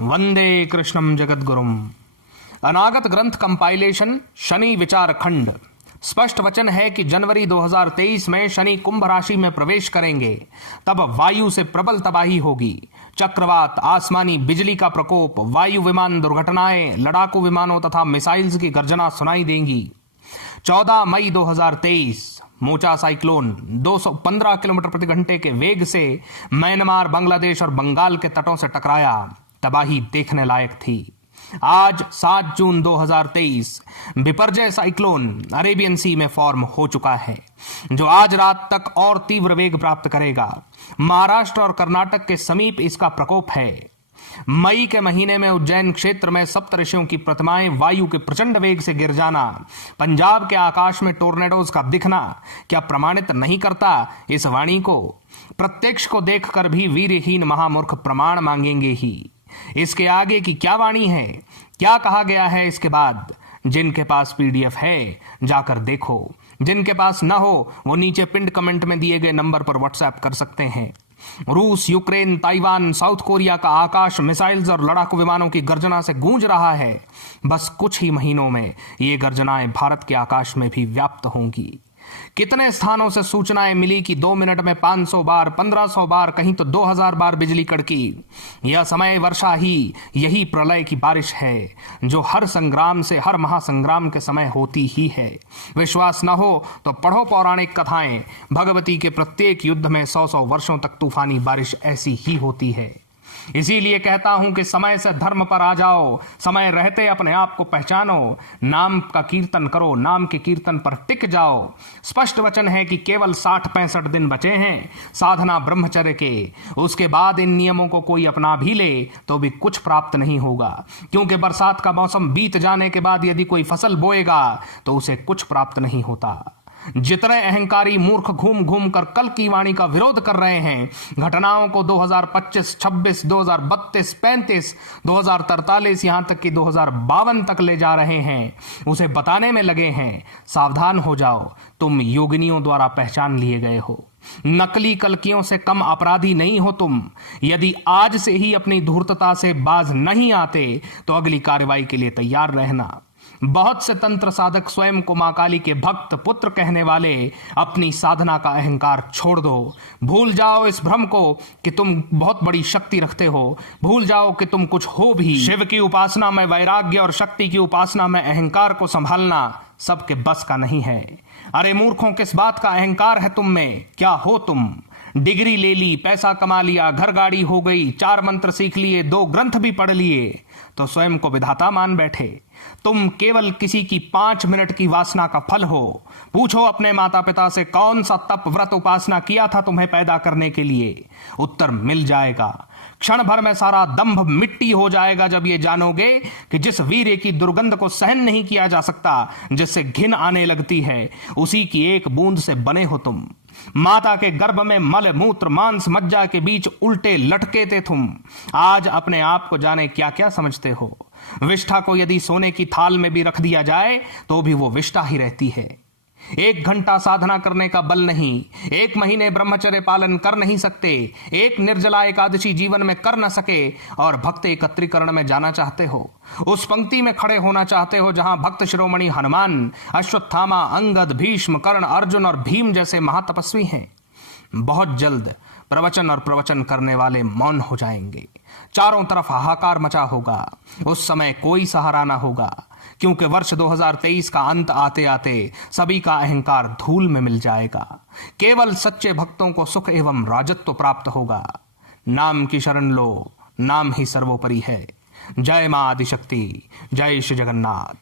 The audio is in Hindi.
वंदे कृष्णम जगद्गुरुम। अनागत ग्रंथ कंपाइलेशन शनि विचार खंड। स्पष्ट वचन है कि जनवरी 2023 में शनि कुंभ राशि में प्रवेश करेंगे। तब वायु से प्रबल तबाही होगी। चक्रवात, आसमानी बिजली का प्रकोप, वायु विमान दुर्घटनाएं, लड़ाकू विमानों तथा मिसाइल्स की गर्जना सुनाई देंगी। 14 मई 2023 मोचा साइक्लोन 215 किलोमीटर प्रति घंटे के वेग से म्यांमार, बांग्लादेश और बंगाल के तटों से टकराया। तबाही देखने लायक थी। आज 7 जून 2023 बिपरजय साइक्लोन अरेबियन सी में फॉर्म हो चुका है, जो आज रात तक और तीव्र वेग प्राप्त करेगा। महाराष्ट्र और कर्नाटक के समीप इसका प्रकोप है। मई के महीने में उज्जैन क्षेत्र में सप्तऋषियों की प्रतिमाएं वायु के प्रचंड वेग से गिर जाना, पंजाब के आकाश में टोर्नेडोज का दिखना क्या प्रमाणित नहीं करता इस वाणी को? प्रत्यक्ष को देखकर भी वीरहीन महामूर्ख प्रमाण मांगेंगे ही। इसके आगे की क्या वाणी है, क्या कहा गया है इसके बाद? जिनके पास पीडीएफ है जाकर देखो, जिनके पास ना हो वो नीचे पिंड कमेंट में दिए गए नंबर पर व्हाट्सएप कर सकते हैं। रूस, यूक्रेन, ताइवान, साउथ कोरिया का आकाश मिसाइल्स और लड़ाकू विमानों की गर्जना से गूंज रहा है। बस कुछ ही महीनों में ये गर्जनाएं भारत के आकाश में भी व्याप्त होंगी। कितने स्थानों से सूचनाएं मिली कि 2 मिनट में 500 बार, 1500 बार, कहीं तो 2000 बार बिजली कड़की। यह समय वर्षा ही, यही प्रलय की बारिश है जो हर संग्राम से, हर महासंग्राम के समय होती ही है। विश्वास न हो तो पढ़ो पौराणिक कथाएं। भगवती के प्रत्येक युद्ध में 100 वर्षों तक तूफानी बारिश ऐसी ही होती है। इसीलिए कहता हूं कि समय से धर्म पर आ जाओ, समय रहते अपने आप को पहचानो, नाम का कीर्तन करो, नाम के कीर्तन पर टिक जाओ। स्पष्ट वचन है कि केवल 60-65 दिन बचे हैं साधना ब्रह्मचर्य के। उसके बाद इन नियमों को कोई अपना भी ले तो भी कुछ प्राप्त नहीं होगा, क्योंकि बरसात का मौसम बीत जाने के बाद यदि कोई फसल बोएगा तो उसे कुछ प्राप्त नहीं होता। जितने अहंकारी मूर्ख घूम घूम कर कल की वाणी का विरोध कर रहे हैं, घटनाओं को 2025, 26, 2032, 35, 2043 यहां तक कि 2052 तक ले जा रहे हैं, उसे बताने में लगे हैं। सावधान हो जाओ, तुम योगिनियों द्वारा पहचान लिए गए हो। नकली कल्कियों से कम अपराधी नहीं हो तुम। यदि आज से ही अपनी धूर्तता से बाज नहीं आते तो अगली कार्रवाई के लिए तैयार रहना। बहुत से तंत्र साधक स्वयं को मां काली के भक्त पुत्र कहने वाले अपनी साधना का अहंकार छोड़ दो। भूल जाओ इस भ्रम को कि तुम बहुत बड़ी शक्ति रखते हो। भूल जाओ कि तुम कुछ हो भी। शिव की उपासना में वैराग्य और शक्ति की उपासना में अहंकार को संभालना सबके बस का नहीं है। अरे मूर्खों, किस बात का अहंकार है तुम में? क्या हो तुम? डिग्री ले ली, पैसा कमा लिया, घर गाड़ी हो गई, 4 मंत्र सीख लिए, 2 ग्रंथ भी पढ़ लिए तो स्वयं को विधाता मान बैठे। तुम केवल किसी की 5 मिनट की वासना का फल हो। पूछो अपने माता पिता से कौन सा तप, व्रत, उपासना किया था तुम्हें पैदा करने के लिए। उत्तर मिल जाएगा। क्षण भर में सारा दंभ मिट्टी हो जाएगा जब ये जानोगे कि जिस वीर्य की दुर्गंध को सहन नहीं किया जा सकता, जिससे घिन आने लगती है, उसी की एक बूंद से बने हो तुम। माता के गर्भ में मल, मूत्र, मांस, मज्जा के बीच उल्टे लटके थे तुम। आज अपने आप को जाने क्या क्या समझते हो। विष्ठा को यदि सोने की थाल में भी रख दिया जाए तो भी वो विष्ठा ही रहती है। 1 घंटा साधना करने का बल नहीं, 1 महीने ब्रह्मचर्य पालन कर नहीं सकते, 1 निर्जला एकादशी जीवन में कर न सके और भक्त एकत्रीकरण में जाना चाहते हो, उस पंक्ति में खड़े होना चाहते हो जहां भक्त शिरोमणि हनुमान, अश्वत्थामा, अंगद, भीष्म, कर्ण, अर्जुन और भीम जैसे महातपस्वी हैं। बहुत जल्द प्रवचन और प्रवचन करने वाले मौन हो जाएंगे। चारों तरफ हाहाकार मचा होगा। उस समय कोई सहारा ना होगा, क्योंकि वर्ष 2023 का अंत आते आते सभी का अहंकार धूल में मिल जाएगा। केवल सच्चे भक्तों को सुख एवं राजत्व प्राप्त होगा। नाम की शरण लो, नाम ही सर्वोपरि है। जय मां आदिशक्ति, जय श्री जगन्नाथ।